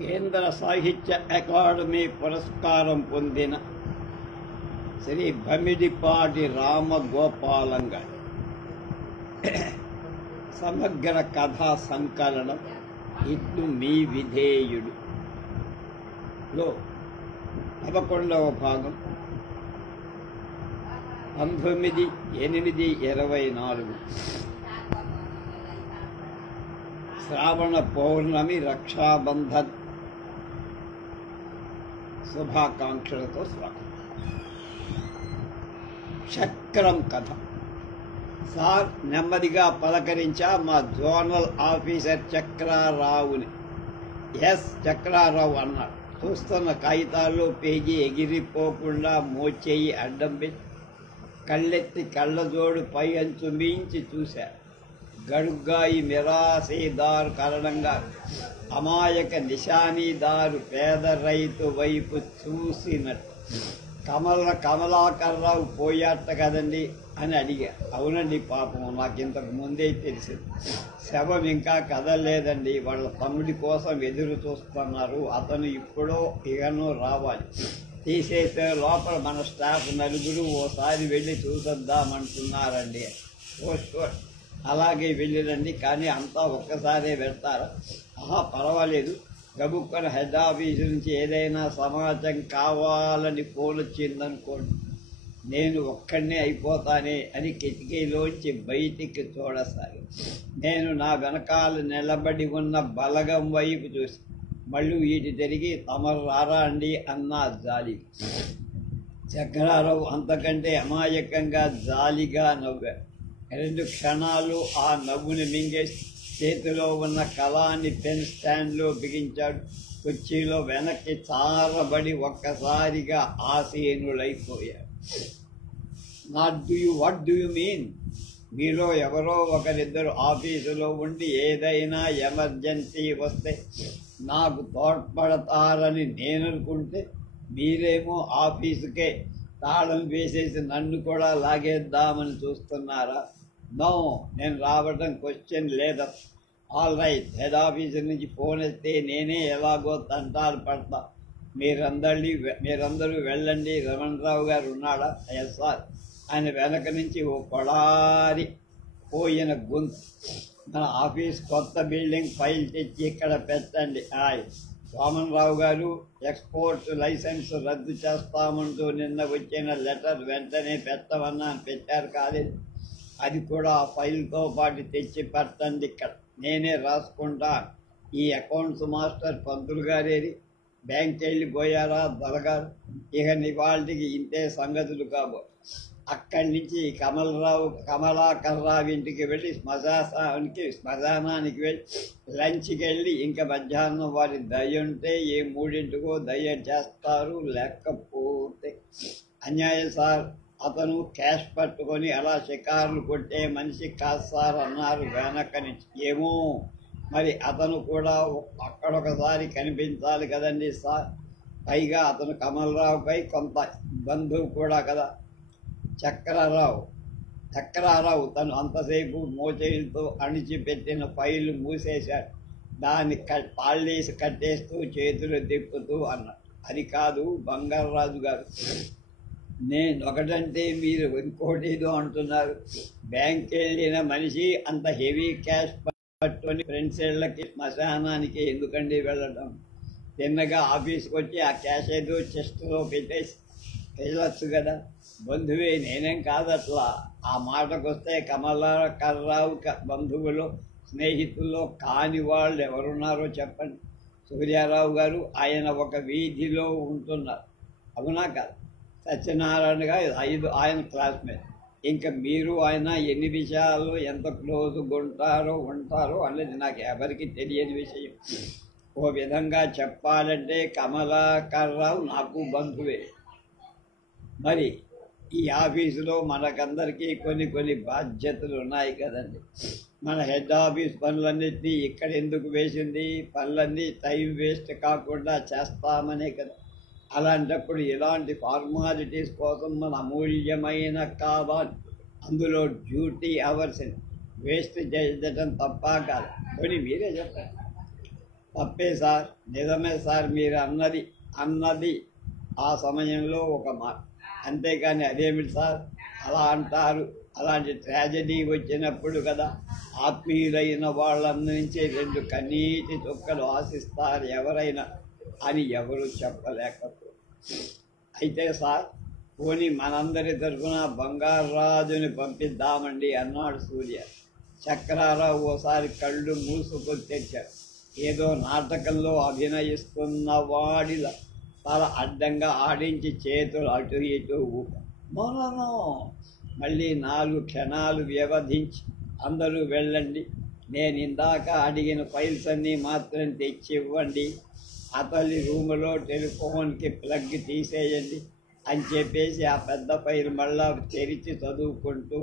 కేంద్ర సాహిత్య అకాడమీ పురస్కారం పొందిన శ్రీ బమిడిపాటి రామగోపాలం గారి సమగ్ర కథా సంకలనం ఇట్లు మీ విధేయుడు లో 11వ భాగం 19/8/24 శ్రావణ పౌర్ణమి రక్షాబంధన్ శుభాకాంక్షలతో స్వాగతం. చక్రం కథ. సార్ నెమ్మదిగా పలకరించా మా జోనల్ ఆఫీసర్ చక్రారావుని. ఎస్ చక్రారావు అన్నాడు. చూస్తున్న కాగితాల్లో పేజీ ఎగిరిపోకుండా మోచేయి అడ్డం పెట్టి కళ్ళెత్తి కళ్ళజోడు పై అంచు మించి చూశారు. గడుగ్గాయి మిరాసీదారు కారణంగా అమాయక నిశానీదారు పేద రైతు వైపు చూసినట్టు. కమలాకర్రావు పోయాట కదండి అని అడిగా. అవునండి, పాపం నాకు ఇంతకు ముందే తెలిసింది. శవం ఇంకా కదలలేదండి. వాళ్ళ తమ్ముడి కోసం ఎదురు చూస్తున్నారు. అతను ఇప్పుడో ఇకనో రావాలి. తీసేస్తే లోపల మన స్టాఫ్ నలుగురు ఓసారి వెళ్ళి చూసొద్దామంటున్నారండి. ఓ షూర్, అలాగే వెళ్ళిరండి, కానీ అంతా ఒక్కసారే వెళ్తారా? పర్వాలేదు. గబుక్కన హెడ్ ఆఫీసు నుంచి ఏదైనా సమాచారం కావాలని ఫోన్ వచ్చిందనుకోండి, నేను ఒక్కడనే అయిపోతానే అని కిటికీలోంచి బయటికి చూడసాగి నేను నా వెనకాల నిలబడి ఉన్న బలగం వైపు చూసి మళ్ళీ వీటి తిరిగి తమరు రారా అండి అన్నా జాలి. చక్రారావు అంతకంటే అమాయకంగా జాలిగా నవ్వాడు. 2 క్షణాలు ఆ నవ్వుని మింగేసి చేతిలో ఉన్న కళాన్ని పెన్ స్టాండ్లో బిగించాడు. కుర్చీలో వెనక్కి చారబడి ఒక్కసారిగా ఆసీనులైపోయాడు. What do you mean? మీలో ఎవరో ఒకరిద్దరు ఆఫీసులో ఉండి ఏదైనా ఎమర్జెన్సీ వస్తే నాకు తోడ్పడతారని నేను అనుకుంటే మీరేమో ఆఫీసుకే తాళం వేసేసి నన్ను కూడా లాగేద్దామని చూస్తున్నారా? నో, నేను రావడం క్వశ్చన్ లేదా. ఆల్ రైట్, హెడ్ ఆఫీసర్ నుంచి ఫోన్ వస్తే నేనే ఎలాగో తంటాలు పడతా. మీరందరూ వెళ్ళండి. రమణరావు గారు ఉన్నాడా? Yes sir. ఆయన వెనక నుంచి ఓ కొడారి పోయిన గొంతు. మన ఆఫీస్ కొత్త బిల్డింగ్ ఫైల్ తెచ్చి ఇక్కడ పెట్టండి. వామన్రావు గారు ఎక్స్పోర్ట్ లైసెన్స్ రద్దు చేస్తామంటూ నిన్న వచ్చిన లెటర్ వెంటనే పెట్టమన్నాను. పెట్టారు కాలేదు. అది కూడా ఆ ఫైల్తో పాటు తెచ్చి పెట్టండి. ఇక్కడ నేనే రాసుకుంటా. ఈ అకౌంట్స్ మాస్టర్ పంతులు గారేది? బ్యాంక్కి వెళ్ళిపోయారా దొరగారు? ఇక నివాళికి ఇంతే సంగతులు కాబో. అక్కడి నుంచి కమలాకర్రావు ఇంటికి వెళ్ళి శ్మశానానికి వెళ్ళి లంచ్కి వెళ్ళి ఇంకా మధ్యాహ్నం వారి దయ ఉంటే ఏ 3ంటికో దయ చేస్తారు, లేకపోతే అన్యాయం సార్. అతను క్యాష్ పట్టుకొని అలా షికారులు కొట్టే మనిషి కాదు సార్ అన్నారు వెనక నుంచి. ఏమో మరి, అతను కూడా అక్కడొకసారి కనిపించాలి కదండి సార్. పైగా అతను కమలరావుపై కొంత బంధువు కూడా కదా. చక్రారావు తను అంతసేపు మోచేలతో అణిచిపెట్టిన ఫైలు మూసేశాడు. దాన్ని పాళ్ళేసి కట్టేస్తూ చేతులు తిప్పుతూ అన్నాడు. అది కాదు బంగారరాజు గారు, నేను ఒకటంటే మీరు ఇంకోటిదో అంటున్నారు. బ్యాంక్కి వెళ్ళిన మనిషి అంత హెవీ క్యాష్ పట్టుకొని ఫ్రెండ్స్ ఇళ్ళకి శ్మశానానికి ఎందుకండి వెళ్ళడం? తిన్నగా ఆఫీస్కి వచ్చి ఆ క్యాష్ ఏదో చెస్ట్లో పెట్టేసి వెళ్ళొచ్చు కదా. బంధువే, నేనేం కాదట్లా. ఆ మాటకొస్తే కమలాకర్రావు బంధువులు స్నేహితుల్లో కాని వాళ్ళు ఎవరున్నారో చెప్పండి. సూర్యారావు గారు, ఆయన ఒక వీధిలో ఉంటున్నారు. అవునా కాదు? సత్యనారాయణ గారు ఆయన క్లాస్మేట్. ఇంకా మీరు ఆయన ఎన్ని విషయాలు ఎంత క్లోజ్గా ఉంటారో అనేది నాకు ఎవరికి తెలియని విషయం. ఓ విధంగా చెప్పాలంటే కమలాకర్రావు నాకు బంధువే. మరి ఈ ఆఫీసులో మనకందరికీ కొన్ని బాధ్యతలు ఉన్నాయి కదండి. మన హెడ్ ఆఫీస్ పనులన్నింటినీ ఇక్కడ ఎందుకు వేసింది? పనులన్నీ టైం వేస్ట్ కాకుండా చేస్తామనే కదా. అలాంటప్పుడు ఇలాంటి ఫార్మాలిటీస్ కోసం మన అమూల్యమైన కావాలి. అందులో డ్యూటీ అవర్స్ వేస్ట్ చేయడం తప్ప కాదు. కొని మీరే చెప్పండి. తప్పే సార్, నిజమే సార్, మీరు అన్నది అన్నది ఆ సమయంలో ఒక మాట, అంతేకాని అదేమిటి సార్ అలా అంటారు? అలాంటి ట్రాజడీ వచ్చినప్పుడు కదా ఆత్మీయులైన వాళ్ళందరించి 2 కన్నీటి చుక్కలు ఆశిస్తారు ఎవరైనా అని ఎవరు చెప్పలేకపోతే. అయితే సార్, పోనీ మనందరి తరఫున బంగారాజుని పంపిద్దామండి అన్నాడు సూర్య. చక్రారావు ఓసారి కళ్ళు మూసుకొని తెచ్చాడు. ఏదో నాటకంలో అభినయిస్తున్న వాడిలా తల అడ్డంగా ఆడించి చేతులు అటు ఇటు ఊప. నో, మళ్ళీ 4 క్షణాలు వ్యవధించి, అందరూ వెళ్ళండి, నేను ఇందాక అడిగిన ఫైల్స్ అన్నీ మాత్రం తెచ్చి ఇవ్వండి, అతని రూములో టెలిఫోన్కి ప్లగ్ తీసేయండి అని చెప్పేసి ఆ పెద్ద ఫైల్ మళ్ళా తెరిచి చదువుకుంటూ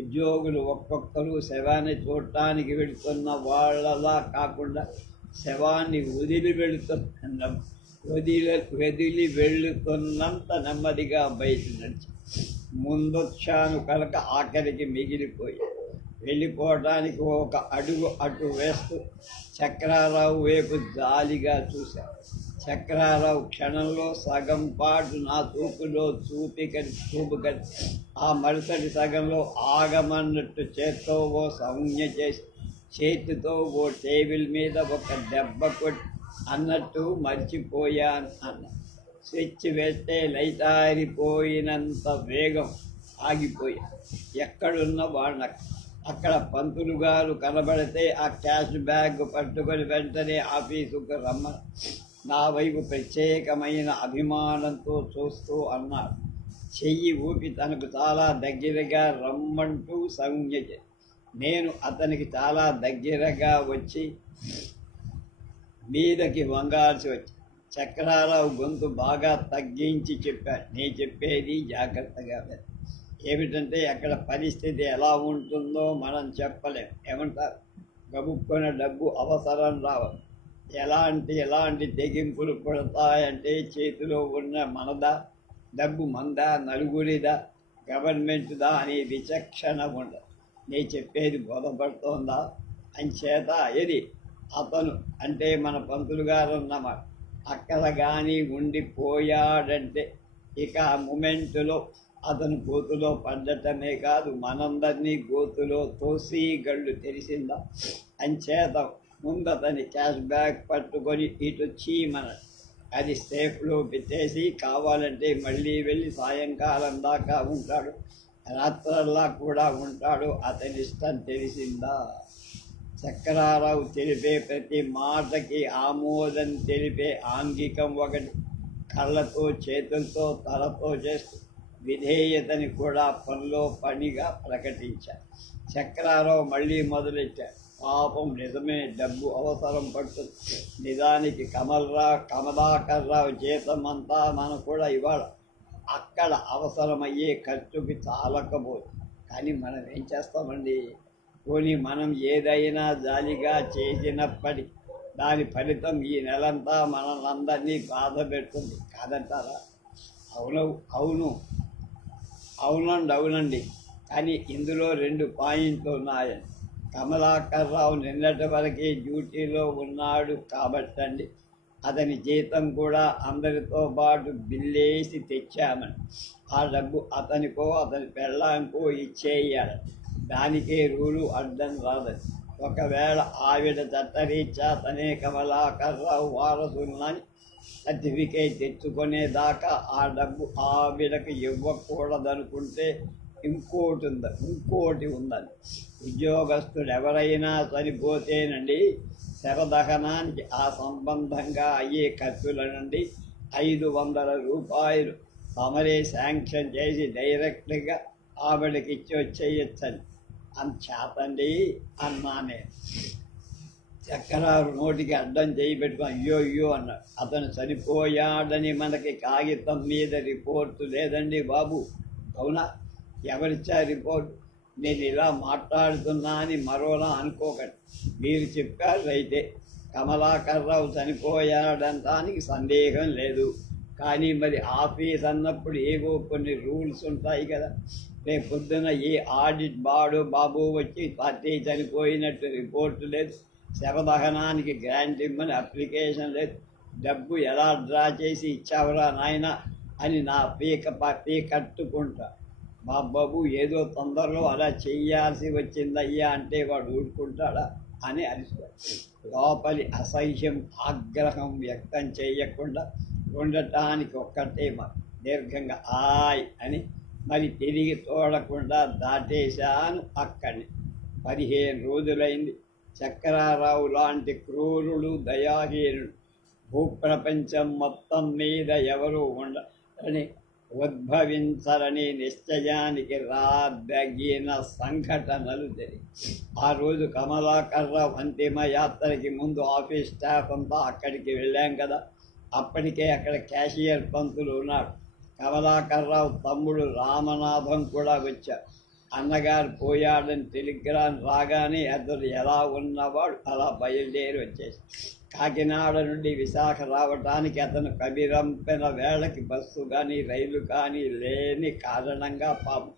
ఉద్యోగులు ఒక్కొక్కరు శవాన్ని చూడటానికి వెళుతున్న వాళ్ళలా కాకుండా శవాన్ని వదిలి వెళుతున్నంత నెమ్మదిగా బయట నడిచి ముందొచ్చాను కనుక ఆఖరికి మిగిలిపోయి వెళ్ళిపోవడానికి ఒక అడుగు అటు వేస్తూ చక్రారావు వైపు జాలిగా చూశాడు. చక్రారావు క్షణంలో సగం పాటు నా చూపులో చూపు కడి ఆ మరుసటి సగంలో ఆగమన్నట్టు చేత్తో ఓ సంజ్ఞ చేసి చేతితో ఓ టేబుల్ మీద ఒక దెబ్బ కొట్టి అన్నట్టు మర్చిపోయాను అన్న. స్విచ్ వేస్తే లైట్ ఆరిపోయినంత వేగం ఆగిపోయా. ఎక్కడున్న వాళ్ళ అక్కడ పంతులు గారు కనబడితే ఆ క్యాష్ బ్యాగ్ పట్టుకొని వెంటనే ఆఫీసుకు రమ్మని నా వైపు ప్రత్యేకమైన అభిమానంతో చూస్తూ అన్నాడు. చెయ్యి ఊపి తనకు చాలా దగ్గరగా రమ్మంటూ సంజ్ఞ. నేను అతనికి చాలా దగ్గరగా వచ్చి మీదకి వంగాల్సి వచ్చి చక్రారావు గొంతు బాగా తగ్గించి చెప్పాడు. నేను చెప్పేది జాగ్రత్తగా ఏమిటంటే అక్కడ పరిస్థితి ఎలా ఉంటుందో మనం చెప్పలేం. ఏమంటారు? గబుక్కున్న డబ్బు అవసరం రావాలి. ఎలాంటి తెగింపులు పడతాయంటే చేతిలో ఉన్న మనదా, డబ్బు మందా, నలుగురిదా, గవర్నమెంట్దా అనే విచక్షణ ఉండదు. నేను చెప్పేది బోధపడుతోందా? అంచేత ఇది అతను అంటే మన పంతులు గారు అన్నమాట అక్కడ కానీ ఉండిపోయాడంటే ఇక ఆ మూమెంటులో అతను గోతులో పడ్డటమే కాదు, మనందరినీ గోతులో తోసి గళ్ళు తెరిసిందా. అంచేత ముందు అతని క్యాష్ బ్యాగ్ పట్టుకొని ఇటొచ్చి అది సేఫ్లో పెట్టేసి కావాలంటే మళ్ళీ వెళ్ళి సాయంకాలం దాకా ఉంటాడు, రాత్రల్లా కూడా ఉంటాడు, అతని ఇష్టం తెలిసిందా. చక్రారావు తెలిపే ప్రతి మాటకి ఆమోదం తెలిపే ఆంగికం ఒకటి కళ్ళతో చేతులతో తలతో చేస్తూ విధేయతని కూడా పనిలో పనిగా ప్రకటించారు. చక్రారావు మళ్ళీ మొదలెట్టాడు. పాపం నిజమే, డబ్బు అవసరం పడుతుంది. నిజానికి కమలాకర్రావు జీతం అంతా మనం కూడా ఇవాళ అక్కడ అవసరమయ్యే ఖర్చుకి చాలకపోదు. కానీ మనం ఏం చేస్తామండి? పోనీ మనం ఏదైనా జాలిగా చేసినప్పటికీ దాని ఫలితం ఈ నెలంతా మనల్ని బాధ పెడుతుంది కాదంటారా? అవునండి. కానీ ఇందులో 2 పాయింట్లు ఉన్నాయండి. కమలాకర్రావు నిన్నటి వరకే డ్యూటీలో ఉన్నాడు కాబట్టండి అతని జీతం కూడా అందరితో పాటు బిల్లేసి తెచ్చామని. ఆ డబ్బు అతనికో అతని పెళ్ళాంకో ఇచ్చేయాలి. దానికే రూలు అడ్డం రాదని. ఒకవేళ ఆవిడ చట్టరీత్యా తనే కమలాకర్రావు వారసులని సర్టిఫికేట్ తెచ్చుకునేదాకా ఆ డబ్బు ఆవిడకు ఇవ్వకూడదనుకుంటే ఇంకోటి ఉందని. ఉద్యోగస్తుడు ఎవరైనా చనిపోతేనండి శవదహనానికి ఆ సంబంధంగా అయ్యే ఖర్చుల నుండి 500 రూపాయలు తమరే శాంక్షన్ చేసి డైరెక్ట్గా ఆవిడకి ఇచ్చి వచ్చేయచ్చని అంచేతండి అన్నానే. చక్రారు నోటికి అడ్డం చేయి పెట్టుకుని అయ్యో అన్నాడు. అతను చనిపోయాడని మనకి కాగితం మీద రిపోర్టు లేదండి బాబు. అవునా? ఎవరిచ్చారు రిపోర్ట్? నేను ఇలా మాట్లాడుతున్నా అని మరోలా అనుకోకండి. మీరు చెప్పారు అయితే కమలాకర్రావు చనిపోయాడనడానికి సందేహం లేదు. కానీ మరి ఆఫీస్ అన్నప్పుడు ఏవో కొన్ని రూల్స్ ఉంటాయి కదా. రేపు పొద్దున ఏ ఆడిట్ బాబు వచ్చి పార్టీ చనిపోయినట్టు రిపోర్టు లేదు, శవదహనానికి గ్రాంట్ ఇమ్మని అప్లికేషన్ లేదు. డబ్బు ఎలా డ్రా చేసి ఇచ్చావురా నాయన అని నా కట్టుకుంటా. బాబు ఏదో తొందరలో అలా చెయ్యాల్సి వచ్చిందయ్యా అంటే వాడు ఊరుకుంటాడా అని అరిచాడు. లోపలి అసహ్యం, ఆగ్రహం వ్యక్తం చేయకుండా ఉండటానికి ఒక్కటే దీర్ఘంగా ఆయ్ అని మరి తిరిగి తోడకుండా దాటేశాను అక్కడిని. 15 రోజులైంది. చక్రారావు లాంటి క్రూరుడు, దయాహీనుడు భూప్రపంచం మొత్తం మీద ఎవరూ ఉండని, ఉద్భవించరని నిశ్చయానికి రాదగిన సంఘటనలు జరిగి. ఆ రోజు కమలాకర్రావు అంతిమ యాత్రకి ముందు ఆఫీస్ స్టాఫ్ అంతా అక్కడికి వెళ్ళాం కదా. అప్పటికే అక్కడ క్యాషియర్ పంతులు ఉన్నాడు. కమలాకర్రావు తమ్ముడు రామనాథం కూడా వచ్చాడు. అన్నగారు పోయాడని టెలిగ్రామ్ రాగానే అతడు ఎలా ఉన్నవాడు అలా బయలుదేరి వచ్చేసి కాకినాడ నుండి విశాఖ రావటానికి అతను కబిరంపెన వేళకి బస్సు కానీ రైలు కానీ లేని కారణంగా పాపం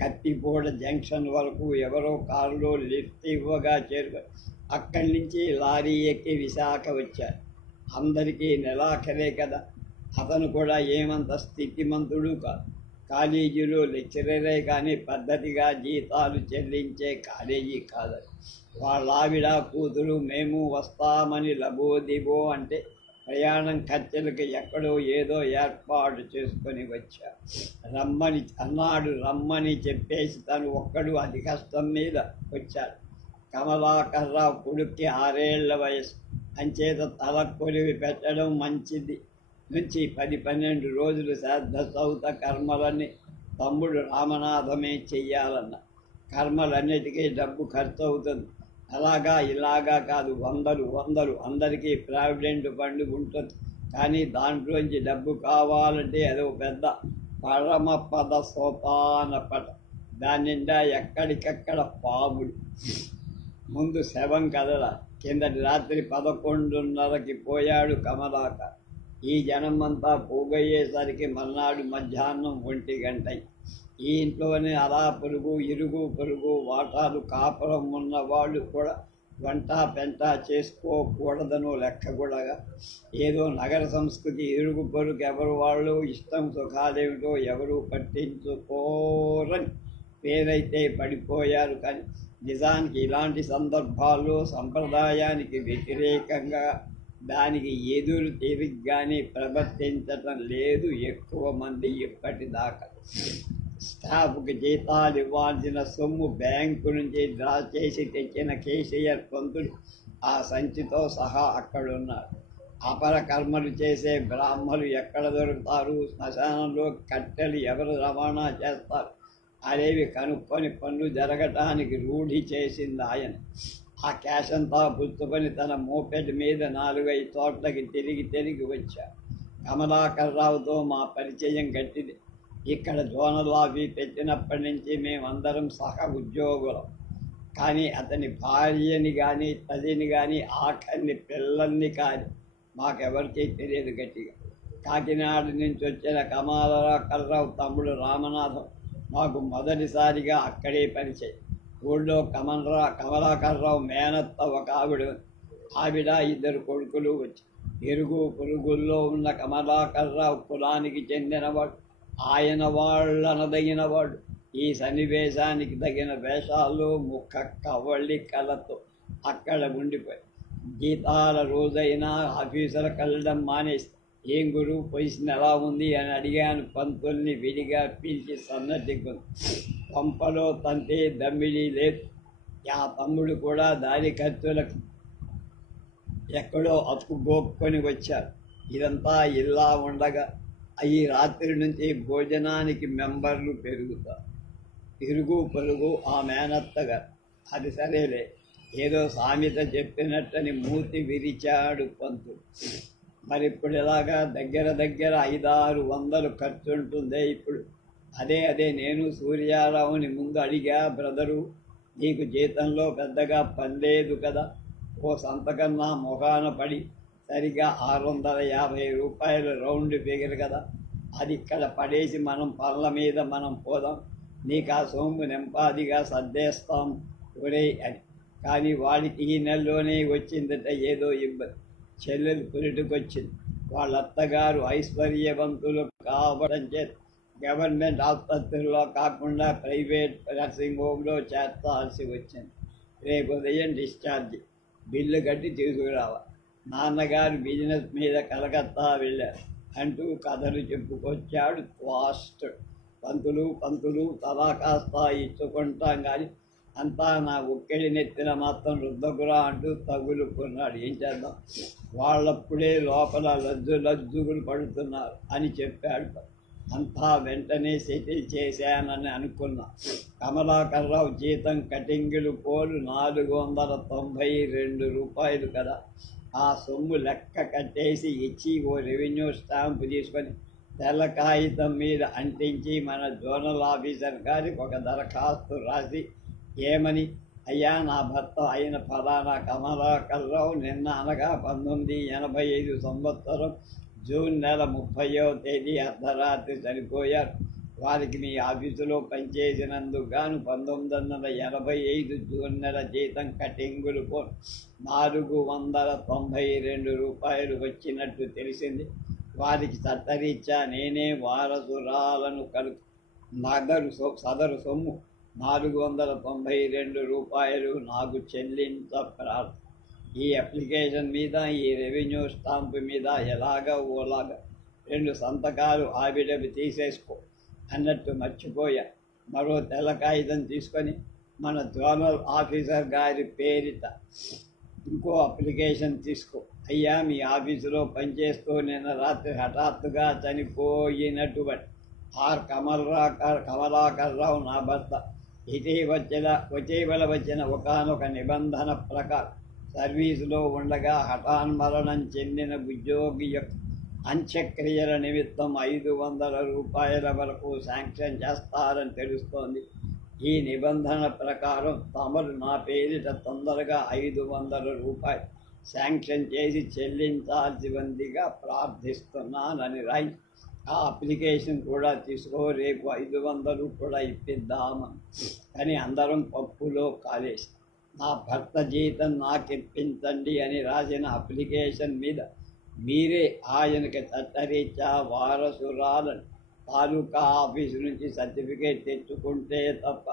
కత్తిపూడ జంక్షన్ వరకు ఎవరో కారులో లిఫ్ట్ ఇవ్వగా చేరుకు అక్కడి నుంచి లారీ ఎక్కి విశాఖ వచ్చారు. అందరికీ నెలాఖరే కదా. అతను కూడా ఏమంత స్థితిమంతుడు కాదు. కాలేజీలో లెక్చరరే కానీ పద్ధతిగా జీతాలు చెల్లించే కాలేజీ కాదు. వాళ్ళ ఆవిడ కూతురు మేము వస్తామని లబోదిబో అంటే ప్రయాణం ఖర్చులకి ఎక్కడో ఏదో ఏర్పాటు చేసుకొని వచ్చా. రమ్మని చెప్పేసి తను ఒక్కడు అతి కష్టం మీద వచ్చాడు. కమలాకర్రావు కొడుక్కి 6 ఏళ్ల వయసు అంచేత తల కొలివి పెట్టడం మంచిది నుంచి 10-12 రోజులు శ్రాద్ధ సౌత కర్మలన్నీ తమ్ముడు రామనాథమే చెయ్యాలన్న. కర్మలన్నిటికీ డబ్బు ఖర్చు అవుతుంది. అలాగా ఇలాగా కాదు, వందలు అందరికీ ప్రావిడెంట్ ఫండ్ ఉంటుంది. కానీ దాంట్లోంచి డబ్బు కావాలంటే అదో పెద్ద పరమపద సోపాన పట. దాని నిండా ఎక్కడికక్కడ పాములు. ముందు శవం కదలా. కిందటి రాత్రి 11:30కి పోయాడు కమలాకర్. ఈ జనమంతా పోగయ్యేసరికి మర్నాడు మధ్యాహ్నం 1 గంట. ఈ ఇంట్లోనే అలా ఇరుగు పొరుగు వాటాలు కాపురం ఉన్నవాళ్ళు కూడా వంట పెంట చేసుకోకూడదనో లెక్క కూడా. ఏదో నగర సంస్కృతి, ఇరుగు పొరుగు ఎవరు వాళ్ళు ఇష్టం సుఖాలేమిటో ఎవరు పట్టించుకోరని పేరైతే పడిపోయారు. కానీ నిజానికి ఇలాంటి సందర్భాల్లో సంప్రదాయానికి వ్యతిరేకంగా దానికి ఎదురు తిరిగ్గానే ప్రవర్తించటం లేదు ఎక్కువ మంది ఇప్పటిదాకా. స్టాఫ్కి జీతాలు ఇవ్వాల్సిన సొమ్ము బ్యాంకు నుంచి డ్రా చేసి తెచ్చిన కేసీఆర్ పంతులు ఆ సంచితో సహా అక్కడున్నారు. అపర కర్మలు చేసే బ్రాహ్మలు ఎక్కడ దొరుకుతారు? శ్మశానంలో కట్టెలు ఎవరు రవాణా చేస్తారు? అదేవి కనుక్కొని పనులు జరగటానికి రూఢి చేసింది ఆయన. ఆ క్యాష్ అంతా పుచ్చుకొని తన మోపెడ్ మీద 4-5 చోట్లకి తిరిగి వచ్చారు. కమలాకర్రావుతో మా పరిచయం గట్టిది. ఇక్కడ జోనల్ ఆఫీస్ పెట్టినప్పటి నుంచి మేమందరం సహ ఉద్యోగులం. కానీ అతని భార్యని కానీ తల్లిని కానీ ఆఖరిని పిల్లల్ని కానీ మాకెవరికీ తెలియదు గట్టిగా. కాకినాడ నుంచి వచ్చిన కమలాకర్రావు తమ్ముడు రామనాథం మాకు మొదటిసారిగా అక్కడే పరిచయం. ఊళ్ళో కమలాకర్రావు మేనత్త ఒక ఆవిడ 2 కొడుకులు వచ్చి ఇరుగు పొరుగుల్లో ఉన్న కమలాకర్రావు కులానికి చెందినవాడు. ఆయన వాళ్ళనదగినవాడు. ఈ సన్నివేశానికి తగిన వేషాలు ముఖ కవళికలతో అక్కడ ఉండిపోయి జీతాల రోజైనా ఆఫీసర్కి వెళ్ళడం మానేసి ఏం గురువు పొజిషన్ ఎలా ఉంది అని అడిగాను. పంతుల్ని విడిగా పిలిచి సన్నటింది. పంపలో తంతే దమ్మిడి లేదు. ఆ తమ్ముడు కూడా దారి ఖర్చులకు ఎక్కడో అతుకుగోక్కొని వచ్చారు. ఇదంతా ఇలా ఉండగా ఈ రాత్రి నుంచి భోజనానికి మెంబర్లు పెరుగుతారు. ఇరుగు పొరుగు ఆ మేనత్తగా. అది సరేలే, ఏదో సామెత చెప్పినట్టని మూతి విరిచాడు పంతులు. మరి ఇప్పుడు ఎలాగా? దగ్గర 500-600 ఖర్చు ఉంటుందే ఇప్పుడు. అదే నేను సూర్యారావుని ముందు అడిగా, బ్రదరు నీకు జీతంలో పెద్దగా పనిలేదు కదా, ఓ సంతకం నా మొహాన పడి సరిగా 650 రూపాయలు రౌండ్ ఫిగర్ కదా, అది ఇక్కడ పడేసి మనం పనుల మీద మనం పోదాం, నీకు ఆ సొమ్ము నింపాదిగా సర్దేస్తాం ఒరే అని. కానీ వాడికి ఈ నెలలోనే వచ్చిందట ఏదో ఇబ్బంది. చెల్లెలు పురిటికొచ్చింది. వాళ్ళ అత్తగారు ఐశ్వర్యవంతులు కావడం చేత గవర్నమెంట్ ఆసుపత్రిలో కాకుండా ప్రైవేట్ నర్సింగ్ హోమ్లో చేర్చాల్సి వచ్చింది. రేపు ఉదయం డిశ్చార్జి, బిల్లు కట్టి తీసుకురావాలి. నాన్నగారు బిజినెస్ మీద కలకత్తా వెళ్ళారు అంటూ కథలు చెప్పుకొచ్చాడు త్వాస్ట్. పంతులు తలా కాస్త ఇచ్చుకుంటాం కానీ అంతా నా ఒక్కడి నెత్తిన మాత్రం రుద్దకురా అంటూ తగులుకున్నాడు. ఏం చేద్దాం, వాళ్ళప్పుడే లోపల లజ్జులు పడుతున్నారు అని చెప్పాడు. అంతా వెంటనే సెటిల్ చేశానని అనుకున్నా. కమలాకర్రావు జీతం కటింగులు పోలు 492 రూపాయలు కదా. ఆ సొమ్ము లెక్క కట్టేసి ఇచ్చి ఓ రెవెన్యూ స్టాంపు తీసుకొని తెల్ల కాగితం మీద అంటించి మన జోనల్ ఆఫీసర్ గారికి ఒక దరఖాస్తు రాసి, ఏమని, అయ్యా నా భర్త అయిన ఫలానా కమలాకర్రావు నిన్న అనగా 1985 సంవత్సరం జూన్ నెల 30వ తేదీ అర్ధరాత్రి చనిపోయారు. వారికి మీ ఆఫీసులో పనిచేసినందుకు గాను 1985 జూన్ నెల జీతం కటింగులు పోను 492 రూపాయలు వచ్చినట్టు తెలిసింది. వారికి చట్టరీత్యా నేనే వారసురాలను సదరు సొమ్ము 492 రూపాయలు నాకు చెల్లించప్రార్థన. ఈ అప్లికేషన్ మీద ఈ రెవెన్యూ స్టాంపు మీద ఎలాగా ఓలాగా 2 సంతకాలు ఆవిడవి తీసేసుకో అన్నట్టు మర్చిపోయా. మరో తెల్ల కాగితం తీసుకొని మన జోనల్ ఆఫీసర్ గారి పేరిట ఇంకో అప్లికేషన్ తీసుకో. అయ్యా మీ ఆఫీసులో పనిచేస్తూ నిన్న రాత్రి హఠాత్తుగా చనిపోయినటువంటి ఆర్ కమలాకర్రావు నా భర్త. ఇటీవల వచ్చిన ఒకానొక నిబంధన ప్రకారం సర్వీసులో ఉండగా హఠాన్మరణం చెందిన ఉద్యోగి యొక్క అంత్యక్రియల నిమిత్తం 500 రూపాయల వరకు శాంక్షన్ చేస్తారని తెలుస్తోంది. ఈ నిబంధన ప్రకారం తమరు నా పేరిట తొందరగా 500 రూపాయలు శాంక్షన్ చేసి చెల్లించాల్సిందిగా ప్రార్థిస్తున్నానని రాయి. ఆ అప్లికేషన్ కూడా తీసుకో, రేపు 500 కూడా ఇప్పిద్దామని. కానీ అందరం పప్పులో కాలేసి నా భర్త జీతం నాకిప్పించండి అని రాసిన అప్లికేషన్ మీద మీరే ఆయనకి చట్టరీత్యా వారసురాలని తాలూకా ఆఫీసు నుంచి సర్టిఫికేట్ తెచ్చుకుంటే తప్ప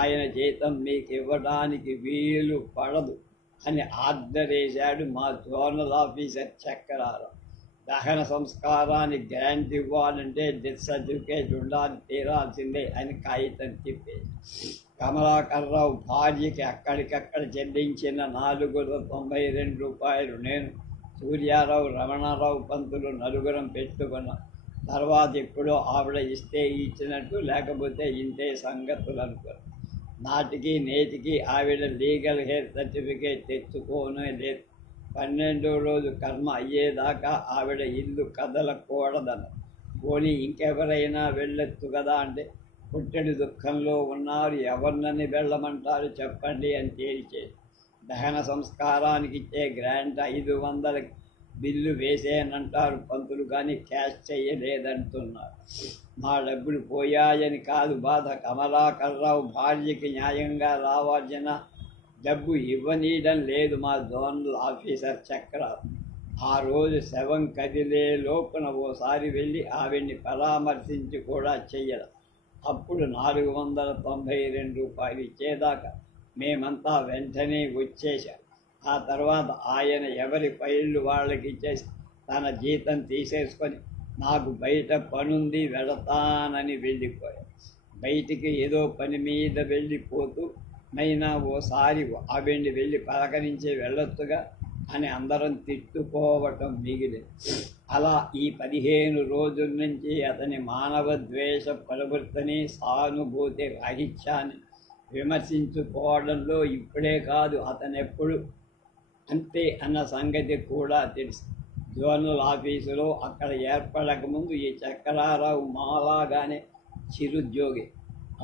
ఆయన జీతం మీకు ఇవ్వడానికి వీలు పడదు అని ఆర్డర్ వేశాడు మా జోనల్ ఆఫీసర్ చక్రారావు. దహన సంస్కారానికి గ్రాంట్ ఇవ్వాలంటే డెత్ సర్టిఫికేట్ ఉండాలి, తీరాల్సిందే అని కాగితం తిప్పేది. కమలాకర్రావు భార్యకి అక్కడికక్కడ చెల్లించిన 492 రూపాయలు నేను, సూర్యారావు, రమణారావు పంతులు నలుగురం పెట్టుకున్నాం. తర్వాత ఎప్పుడో ఆవిడ ఇస్తే ఇచ్చినట్టు, లేకపోతే ఇంతే సంగతులు అనుకోరు. నాటికి నేటికి ఆవిడ లీగల్ హెయిర్ సర్టిఫికేట్ తెచ్చుకోనే లేదు. 12వ రోజు కర్మ అయ్యేదాకా ఆవిడ ఇల్లు కదలకూడదన్న. పోనీ ఇంకెవరైనా వెళ్ళొచ్చు కదా అంటే, పుట్టెడు దుఃఖంలో ఉన్నారు, ఎవరినని వెళ్ళమంటారు చెప్పండి అని తేల్చేది. దహన సంస్కారానికి ఇచ్చే గ్రాంట్ 500 బిల్లు వేసేయనంటారు పంతులు, కానీ క్యాష్ చేయలేదంటున్నారు. మా డబ్బులు పోయాయని కాదు బాధ, కమలాకర్రావు భార్యకి న్యాయంగా రావాల్సిన డబ్బు ఇవ్వనీయడం లేదు మా జోనల్ ఆఫీసర్ చక్రాలు. ఆ రోజు శవం కదిలే లోపున ఓసారి వెళ్ళి ఆవిడ్ని పరామర్శించి కూడా చెయ్యడం. అప్పుడు 492 రూపాయలు ఇచ్చేదాకా మేమంతా వెంటనే వచ్చేశాం. ఆ తర్వాత ఆయన ఎవరి ఫైళ్ళు వాళ్ళకి ఇచ్చేసి తన జీతం తీసేసుకొని నాకు బయట పనుంది వెళతానని వెళ్ళిపోయాడు. బయటికి ఏదో పని మీద వెళ్ళిపోతూ నైనా ఓసారి ఆవిడ్ని వెళ్ళి పలకరించి వెళ్ళొచ్చుగా అని అందరం తిట్టుకోవటం మిగిలింది. అలా ఈ 15 రోజుల నుంచి అతని మానవ ద్వేష ప్రవృత్తిని, సానుభూతి రాహిత్యాన్ని విమర్శించుకోవడంలో ఇప్పుడే కాదు అతనెప్పుడు అంతే అన్న సంగతి కూడా తెలుసు. జోనల్ ఆఫీసులో అక్కడ ఏర్పడకముందు ఈ చక్రారావు మాలాగానే చిరుద్యోగి.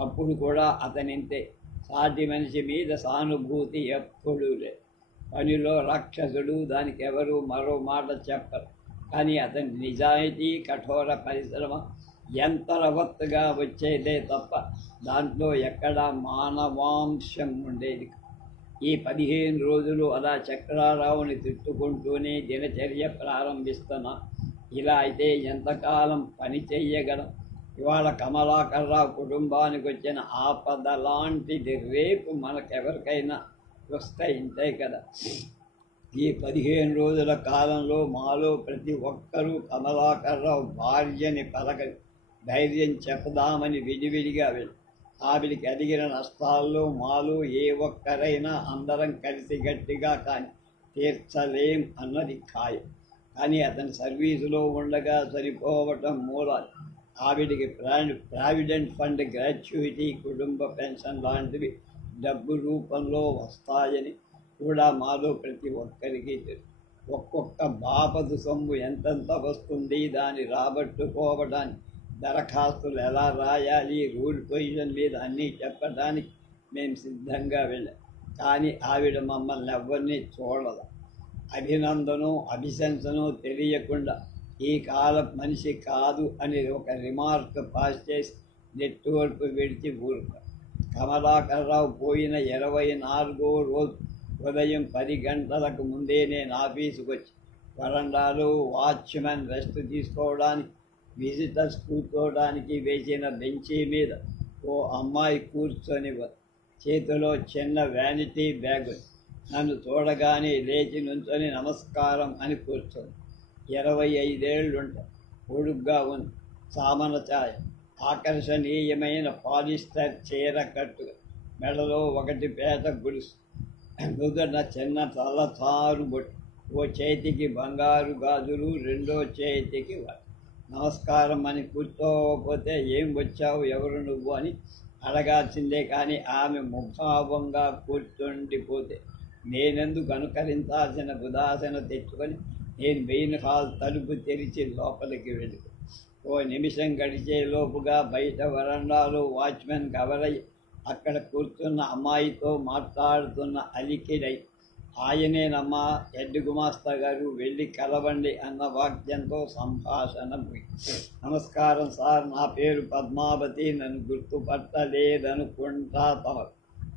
అప్పుడు కూడా అతనింతే. సాటి మనిషి మీద సానుభూతి ఎప్పుడూ లేదు. పనిలో రాక్షసుడు, దానికి ఎవరు మరో మాట చెప్పరు. కానీ అతని నిజాయితీ, కఠోర పరిశ్రమ యంత్రవత్తుగా వచ్చేదే తప్ప దాంట్లో ఎక్కడా మానవాంశం ఉండేది. ఈ 15 రోజులు అలా చక్రారావుని తిట్టుకుంటూనే దినచర్య ప్రారంభిస్తున్నా. ఇలా అయితే ఎంతకాలం పని చెయ్యగలం? ఇవాళ కమలాకర్రావు కుటుంబానికి వచ్చిన ఆపద లాంటిది రేపు మనకెవరికైనా వస్తే ఇంతే కదా. ఈ 15 రోజుల కాలంలో మాలో ప్రతి ఒక్కరూ కమలాకర్రావు భార్యని పలకరి ధైర్యం చెప్దామని విడివిడిగా వెళ్ళి ఆవిడికి అడిగిన నష్టాల్లో మాలో ఏ ఒక్కరైనా అందరం కలిసి గట్టిగా కానీ తీర్చలేం అన్నది ఖాయం. కానీ అతని సర్వీసులో ఉండగా సరిపోవటం మూలాలు ఆవిడికి ప్రావిడెంట్ ఫండ్, గ్రాట్యుయిటీ, కుటుంబ పెన్షన్ లాంటివి డబ్బు రూపంలో వస్తాయని కూడా మాలో ప్రతి ఒక్కరికి తెలుసు. ఒక్కొక్క బాపతు సొమ్ము ఎంతెంత వస్తుంది, దాన్ని రాబట్టుకోవడానికి దరఖాస్తులు ఎలా రాయాలి, రూల్ పొజిషన్ మీద అన్నీ చెప్పడానికి మేము సిద్ధంగా వెళ్ళాం. కానీ ఆవిడ మమ్మల్ని ఎవరిని చూడదు. అభినందనో అభిశంసనో తెలియకుండా ఈ కాల మనిషి కాదు అని ఒక రిమార్క్ పాస్ చేసి నెట్వర్క్ విడిచి ఊరుక. కమలాకర్రావు పోయిన 24వ రోజు ఉదయం 10 గంటలకు ముందే నేను ఆఫీసుకు వచ్చి వరండాలో వాచ్మెన్ రెస్ట్ తీసుకోవడానికి, విజిటర్స్ కూర్చోవడానికి వేసిన బెంచీ మీద ఓ అమ్మాయి కూర్చొని చేతిలో చిన్న వ్యానిటీ బ్యాగ్ నన్ను చూడగానే లేచి నుంచొని నమస్కారం అని కూర్చొని. 25 ఏళ్ళుంటాయి. పొడుగ్గా ఉంది, సామన ఛాయ, ఆకర్షణీయమైన పాలిస్టర్ చీర కట్టుగా, మెడలో ఒకటి పేట గుడుసు, నుదుట చిన్న తలచారు బొట్టు, ఓ చేతికి బంగారు గాజులు, రెండో చేతికి నమస్కారం అని కూర్చోకపోతే ఏం వచ్చావు, ఎవరు నువ్వు అని అడగాల్సిందే. కానీ ఆమె ముఖాభంగా కూర్చుండిపోతే నేనెందుకు అనుకరించాల్సిన ఉదాసన తెచ్చుకొని నేను మెయిన్ హాల్ తలుపు తెరిచి లోపలికి వెళ్ళి ఓ నిమిషం గడిచే లోపుగా బయట వరండాలో వాచ్మెన్ కవరయ్యి అక్కడ కూర్చున్న అమ్మాయితో మాట్లాడుతున్న అలికిడై, ఆయనేనమ్మా హెడ్ గుమాస్తా గారు, వెళ్ళి కలవండి అన్న వాక్యంతో సంభాషణ ముగిసింది. నమస్కారం సార్, నా పేరు పద్మావతి, నన్ను గుర్తుపట్టలేదనుకుంటా తమరు.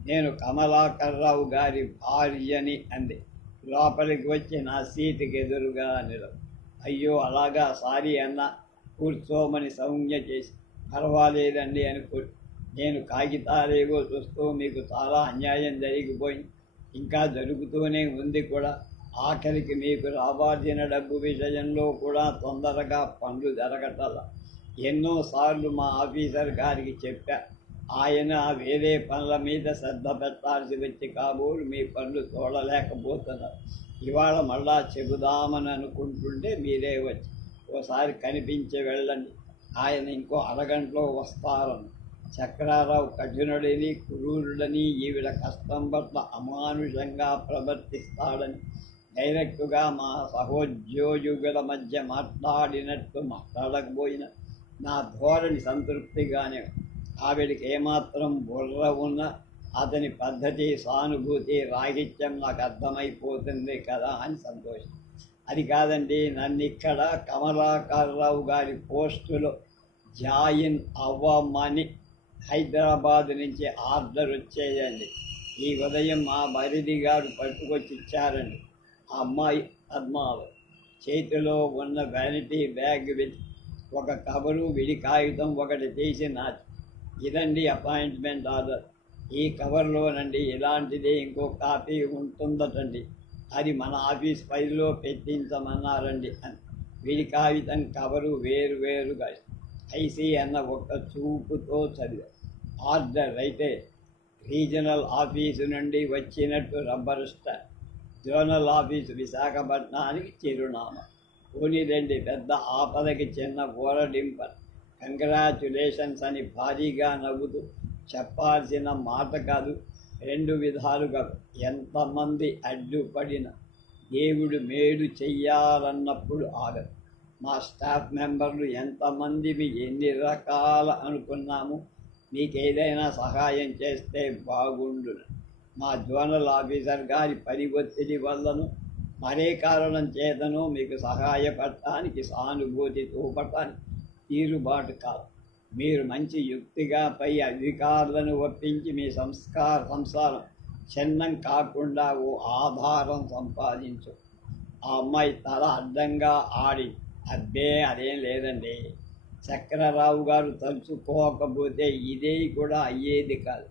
నేను కమలాకర్రావు గారి భార్యని అంది. లోపలికి వచ్చి నా సీటుకి ఎదురుగా నిలబడి, అయ్యో అలాగా, సారీ అన్న, కూర్చోమని సౌజ్ఞ చేసి, పర్వాలేదండి అని నేను కాగితాలేవో చూస్తూ, మీకు చాలా అన్యాయం జరిగిపోయింది, ఇంకా జరుగుతూనే ఉంది కూడా, ఆఖరికి మీకు రావాల్సిన డబ్బు విషయంలో కూడా తొందరగా పనులు జరగటల. ఎన్నోసార్లు మా ఆఫీసర్ గారికి చెప్పా, ఆయన వేరే పనుల మీద శ్రద్ధ పెట్టాల్సి వచ్చి కాబోలు మీ పనులు చూడలేకపోతున్నారు. ఇవాళ మళ్ళా చెబుదామని అనుకుంటుంటే మీరే వచ్చి ఓసారి కనిపించి వెళ్ళండి, ఆయన ఇంకో అరగంటలో వస్తారని. చక్రారావు కఠినుడని, క్రూరుడని, ఈవిడ కష్టం పట్ల అమానుషంగా ప్రవర్తిస్తాడని డైరెక్టుగా మా సహోద్యోగుల మధ్య మాట్లాడినట్టు మాట్లాడకపోయినా నా ధోరణి సంతృప్తిగానే. ఆవిడికి ఏమాత్రం బుర్ర ఉన్నా అతని పద్ధతి, సానుభూతి, రాహిత్యం నాకు అర్థమైపోతుంది కదా అని సంతోషం. అది కాదండి, నన్ను ఇక్కడ కమలాకర్రావు గారి పోస్టులో జాయిన్ అవ్వమని హైదరాబాద్ నుంచి ఆర్డర్ వచ్చేయండి. ఈ ఉదయం మా మరిది గారు పట్టుకొచ్చి ఇచ్చారండి. ఆ అమ్మాయి పద్మావతి చేతిలో ఉన్న వ్యానిటీ బ్యాగ్ విత్ ఒక కవరు, విడి కాగితం ఒకటి తీసి నాచి, ఇదండి అపాయింట్మెంట్ ఆర్డర్. ఈ కవర్లోనండి ఇలాంటిదే ఇంకో కాపీ ఉంటుందటండి, అది మన ఆఫీస్ ఫైల్లో పెట్టించమన్నారండి అని. విడి కాగితం, కవరు వేరువేరుగా ఐసీ అన్న ఒక్క చూపుతో చదివా. ఆర్డర్ అయితే రీజనల్ ఆఫీసు నుండి వచ్చినట్టు రబ్బర్ స్టాంప్, జోనల్ ఆఫీసు విశాఖపట్నానికి చిరునామా. పోనీదండి, పెద్ద ఆపదకి చిన్న ఊరడింపర్, కంగ్రాచ్యులేషన్స్ అని భారీగా నవ్వుతూ చెప్పాల్సిన మాట కాదు. 2 విధాలుగా ఎంతమంది అడ్డుపడిన దేవుడు మేలు చెయ్యాలన్నప్పుడు ఆగదు. మా స్టాఫ్ మెంబర్లు ఎంతమంది ఎన్ని రకాల అనుకున్నాము, మీకు ఏదైనా సహాయం చేస్తే బాగుండును. మా జోనల్ ఆఫీసర్ గారి పని ఒత్తిడి వల్లను మరే కారణం చేతనో మీకు సహాయపడటానికి, సానుభూతి చూపటానికి తీరుబాటు కాదు. మీరు మంచి యుక్తిగా పై అధికారులను ఒప్పించి మీ సంసారం చిన్నం కాకుండా ఓ ఆధారం సంపాదించు. ఆ అమ్మాయి తల అడ్డంగా ఆడి, అబ్బే అదేం లేదండి, చక్రరావు గారు తలుచుకోకపోతే ఇదే కూడా అయ్యేది కాదు.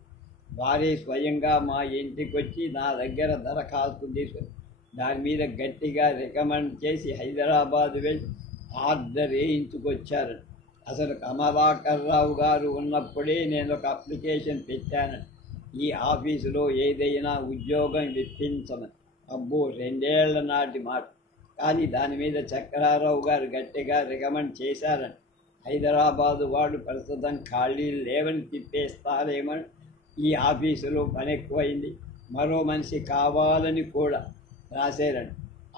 వారే స్వయంగా మా ఇంటికి వచ్చి నా దగ్గర దరఖాస్తు తీసుకుని దాని మీద గట్టిగా రికమెండ్ చేసి హైదరాబాద్ వెళ్ళి ఆర్డర్ వేయించుకొచ్చారు. అసలు కమలాకర్ రావు గారు ఉన్నప్పుడే నేను ఒక అప్లికేషన్ పెట్టాను, ఈ ఆఫీసులో ఏదైనా ఉద్యోగం ఇప్పించమని. అబ్బో 2 ఏళ్ల నాటి మాట. కానీ దాని మీద చక్రారావు గారు గట్టిగా రికమెండ్ చేశారని. హైదరాబాదు వాడు ప్రస్తుతం ఖాళీ లేవని తిప్పేస్తారేమని ఈ ఆఫీసులో పని ఎక్కువైంది, మరో మనిషి కావాలని కూడా రాశారని.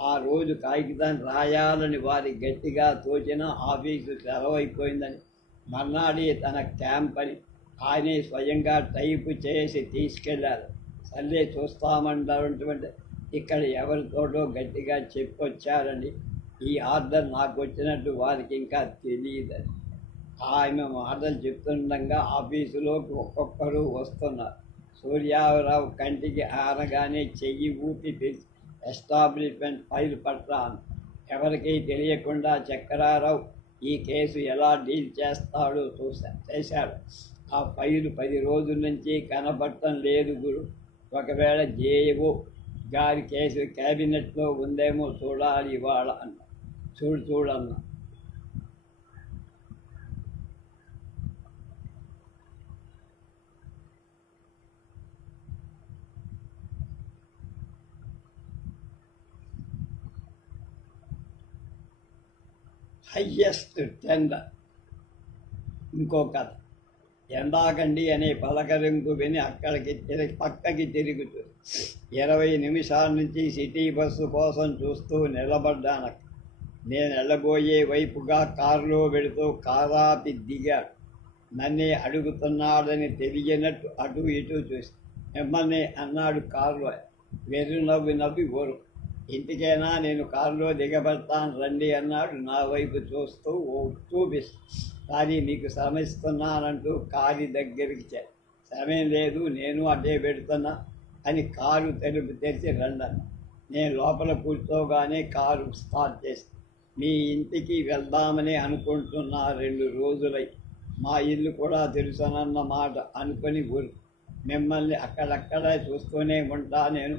ఆ రోజు కాగితాన్ని రాయాలని వారి గట్టిగా తోచిన ఆఫీసు సెలవైపోయిందని. మర్నాడే తన క్యాంప్ అని ఆయనే స్వయంగా టైపు చేసి తీసుకెళ్లారు. సర్లే చూస్తామంటారంటే ఇక్కడ ఎవరితోటో గట్టిగా చెప్పొచ్చారండి. ఈ ఆర్డర్ నాకు వచ్చినట్టు వారికి ఇంకా తెలియదని. ఆయన మాటలు చెప్తుండగా ఆఫీసులోకి ఒక్కొక్కరు వస్తున్నారు. సూర్యారావు కంటికి ఆనగానే చెయ్యి ఊపి పిలిచి ఎస్టాబ్లిష్మెంట్ ఫైల్ పట్టాను. ఎవరికీ తెలియకుండా చక్రారావు ఈ కేసు ఎలా డీల్ చేస్తాడో చేశాడు. ఆ ఫైలు 10 రోజుల నుంచి కనపడటం లేదు గురు. ఒకవేళ జేఓ గారి కేసు క్యాబినెట్లో ఉందేమో చూడాలి ఇవాళ అన్న. చూడన్న. Highest tender. ఇంకో కథ. ఎండాకండి అనే పలకరింపు విని పక్కకి తిరుగుతూ 20 నిమిషాల నుంచి సిటీ బస్సు కోసం చూస్తూ నిలబడ్డాను. నేను వెళ్ళబోయే వైపుగా కారులో వెళుతూ కారాపి దిగాడు. నన్నే అడుగుతున్నాడని తెలియనట్టు అటు ఇటు చూసి మిమ్మల్ని అన్నాడు కారులో. వెర్రి నవ్వి ఊరు. ఇంటికైనా నేను కారులో దిగబడతాను రండి అన్నాడు నా వైపు చూస్తూ చూపిస్తూ. కానీ మీకు శ్రమిస్తున్నానంటూ కారు దగ్గరికి శ్రమేం లేదు, నేను అటే పెడుతున్నా అని కారు తలుపు తెరిచి రండన్న. నేను లోపల కూర్చోగానే కారు స్టార్ట్ చేసి మీ ఇంటికి వెళ్దామని అనుకుంటున్నా 2 రోజులై. మా ఇల్లు కూడా తెలుసునన్న మాట అనుకుని ఊరు. మిమ్మల్ని అక్కడక్కడే చూస్తూనే ఉంటా. నేను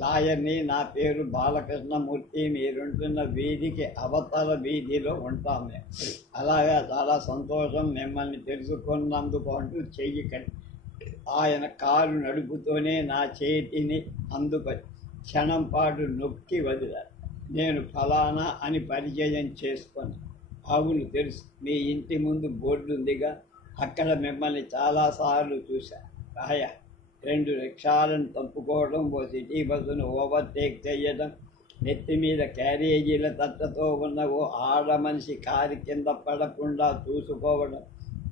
లాయర్ని, నా పేరు బాలకృష్ణమూర్తి, మీరుంటున్న వీధికి అవతల వీధిలో ఉంటాం మేము. అలాగా చాలా సంతోషం మిమ్మల్ని తెలుసుకున్నందుకు అంటూ చెయ్యి కట్టి ఆయన కారు నడుపుతూనే నా చేతిని అందుకొని క్షణం పాటు నొక్కి వదిలారు. నేను ఫలానా అని పరిచయం చేసుకొని, అవును తెలుసు, మీ ఇంటి ముందు బోర్డు ఉందిగా, అక్కడ మిమ్మల్ని చాలాసార్లు చూశాను. రాయా 2 రిక్షాలను తప్పుకోవడం, ఓ సిటీ బస్సును ఓవర్టేక్ చేయడం, నెత్తి మీద క్యారేజీల తట్టతో ఉన్న ఓ ఆడ మనిషి కారు కింద పడకుండా చూసుకోవడం,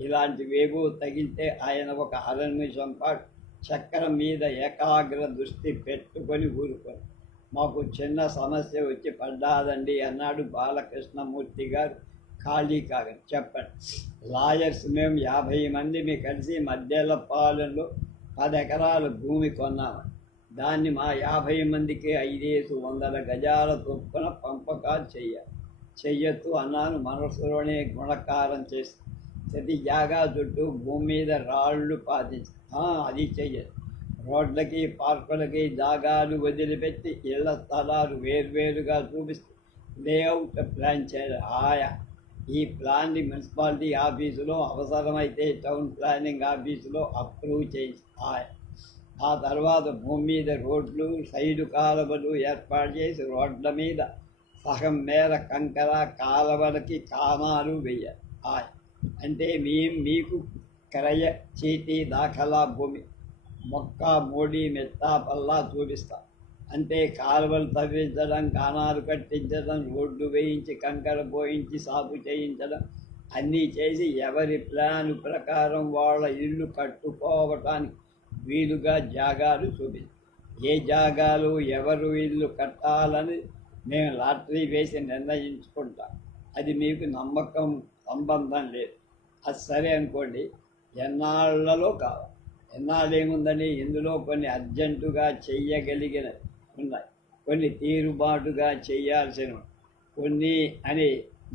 ఇలాంటివేవో తగిలితే ఆయన ఒక 1/2 నిమిషం పాటు చక్రం మీద ఏకాగ్ర దృష్టి పెట్టుకొని ఊరుకొని, మాకు చిన్న సమస్య వచ్చి పడ్డాదండి అన్నాడు బాలకృష్ణమూర్తి గారు ఖాళీ కాగా. చెప్పండి. లాయర్స్ మేము 50 మందిని కలిసి మధ్యలపాలెంలో 10 ఎకరాల భూమి కొన్నాము. దాన్ని మా 50 మందికి 500 గజాల చొప్పున పంపకాలు చెయ్యొద్దు అన్నాను మనసులోనే గుణకారం చేసి. ప్రతి జాగా చుట్టూ భూమి మీద రాళ్ళు పాతించి అది చెయ్యదు. రోడ్లకి పార్కులకి జాగాలు వదిలిపెట్టి ఇళ్ల స్థలాలు వేర్వేరుగా చూపిస్తూ లేఅవుట్ ప్లాన్ చేయాలి. ఈ ప్లాన్ని మున్సిపాలిటీ ఆఫీసులో, అవసరమైతే టౌన్ ప్లానింగ్ ఆఫీసులో అప్రూవ్ చేసి ఆ తర్వాత భూమి మీద రోడ్లు, సైడు కాలువలు ఏర్పాటు చేసి రోడ్ల మీద సగం మేర కంకర, కాలువలకి కామాలు వేయాలి. అంటే మీకు క్రయ చీటీ దాఖలా భూమి, మొక్క, మోడీ, మెత్త, పల్లా చూపిస్తాం. అంటే కాలువలు తవ్వించడం, కానాలు కట్టించడం, రోడ్డు వేయించి కంకర పోయించి సాగు చేయించడం అన్నీ చేసి ఎవరి ప్లాను ప్రకారం వాళ్ళ ఇల్లు కట్టుకోవటానికి వీలుగా జాగాలు చూపించాం. ఏ జాగాలు ఎవరు ఇల్లు కట్టాలని మేము లాటరీ వేసి నిర్ణయించుకుంటాం. అది మీకు నమ్మకం సంబంధం లేదు. అది సరే అనుకోండి, ఎన్నాళ్లలో కావాలి. ఎన్నాళ్ళేముందని ఇందులో కొన్ని అర్జెంటుగా చెయ్యగలిగిన ఉన్నాయి, కొన్ని తీరుబాటుగా చెయ్యాల్సినవి కొన్ని అని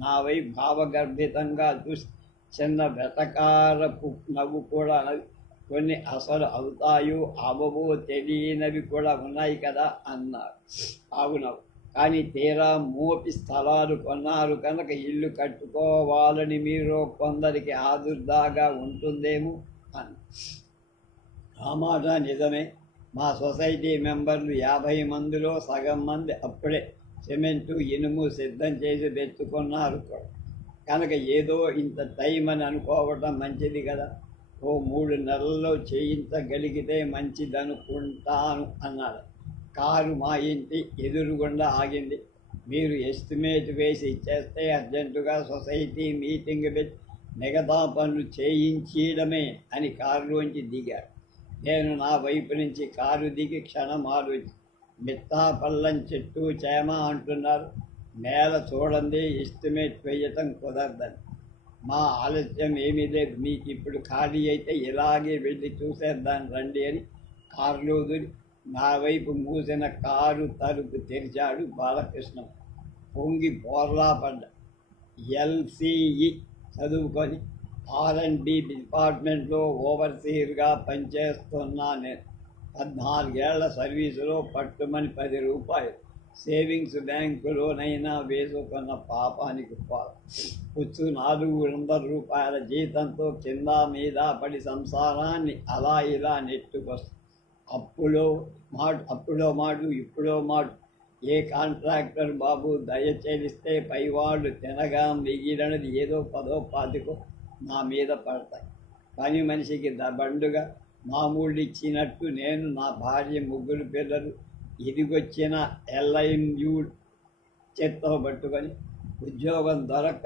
నా వైపు భావగర్భితంగా చూసి చిన్న వెటకారపు నవ్వు కూడా కొన్ని అసలు అవుతాయో అవవో తెలియనివి కూడా ఉన్నాయి కదా అన్నారు. అవునవు, కానీ తీరా మోపి స్థలాలు కొన్నారు కనుక ఇల్లు కట్టుకోవాలని మీరు కొందరికి ఆదుర్దాగా ఉంటుందేమో అన్న. ఆ మాట నిజమే. మా సొసైటీ మెంబర్లు 50 మందిలో సగం మంది అప్పుడే సిమెంటు ఇనుము సిద్ధం చేసి పెట్టుకున్నారు కూడా. కనుక ఏదో ఇంత టైం అని అనుకోవటం మంచిది కదా. ఓ 3 నెలల్లో చేయించగలిగితే మంచిదనుకుంటాను అన్నాడు. కారు మా ఇంటి ఎదురుగుండా ఆగింది. మీరు ఎస్టిమేట్ వేసి ఇచ్చేస్తే అర్జెంటుగా సొసైటీ మీటింగ్ పెట్టి మిగతా పనులు చేయించడమే అని కారులోంచి దిగారు. నేను నా వైపు నుంచి కారు దిగి క్షణం ఆలోచి, మిత్తాపల్లం చెట్టు చేమ అంటున్నారు, నేల చూడండి, ఎస్టిమేట్ వేయటం కుదరదని. మా ఆలస్యం ఏమీ లేదు, మీకు ఇప్పుడు ఖాళీ అయితే ఇలాగే వెళ్ళి చూసేద్దాం రండి అని కారులో దూరి నా వైపు మూసిన కారు తలుపు తెరిచాడు బాలకృష్ణ. పొంగి బోర్లా పడ్డ. ఎల్సిఈ చదువుకొని R&D డిపార్ట్మెంట్లో ఓవర్సీర్గా పనిచేస్తున్నా నేను. 14 ఏళ్ల సర్వీసులో పట్టుమని 10 రూపాయలు సేవింగ్స్ బ్యాంకులోనైనా వేసుకున్న పాపానికి పాలు. పుచ్చు 400 రూపాయల జీతంతో కింద మీద పడి సంసారాన్ని అలా ఇలా నెట్టుకొస్తుంది. అప్పుడో మాట ఇప్పుడో మాట. ఏ కాంట్రాక్టర్ బాబు దయచేస్తే పైవాళ్ళు తినగా మిగిలినది ఏదో 10-20 నా మీద పడతాయి. పని మనిషికి బండుగా మామూలు ఇచ్చినట్టు నేను, నా భార్య, 3 పిల్లలు ఇదిగొచ్చిన LIMU చేత్తో పట్టుకొని ఉద్యోగం దొరక్క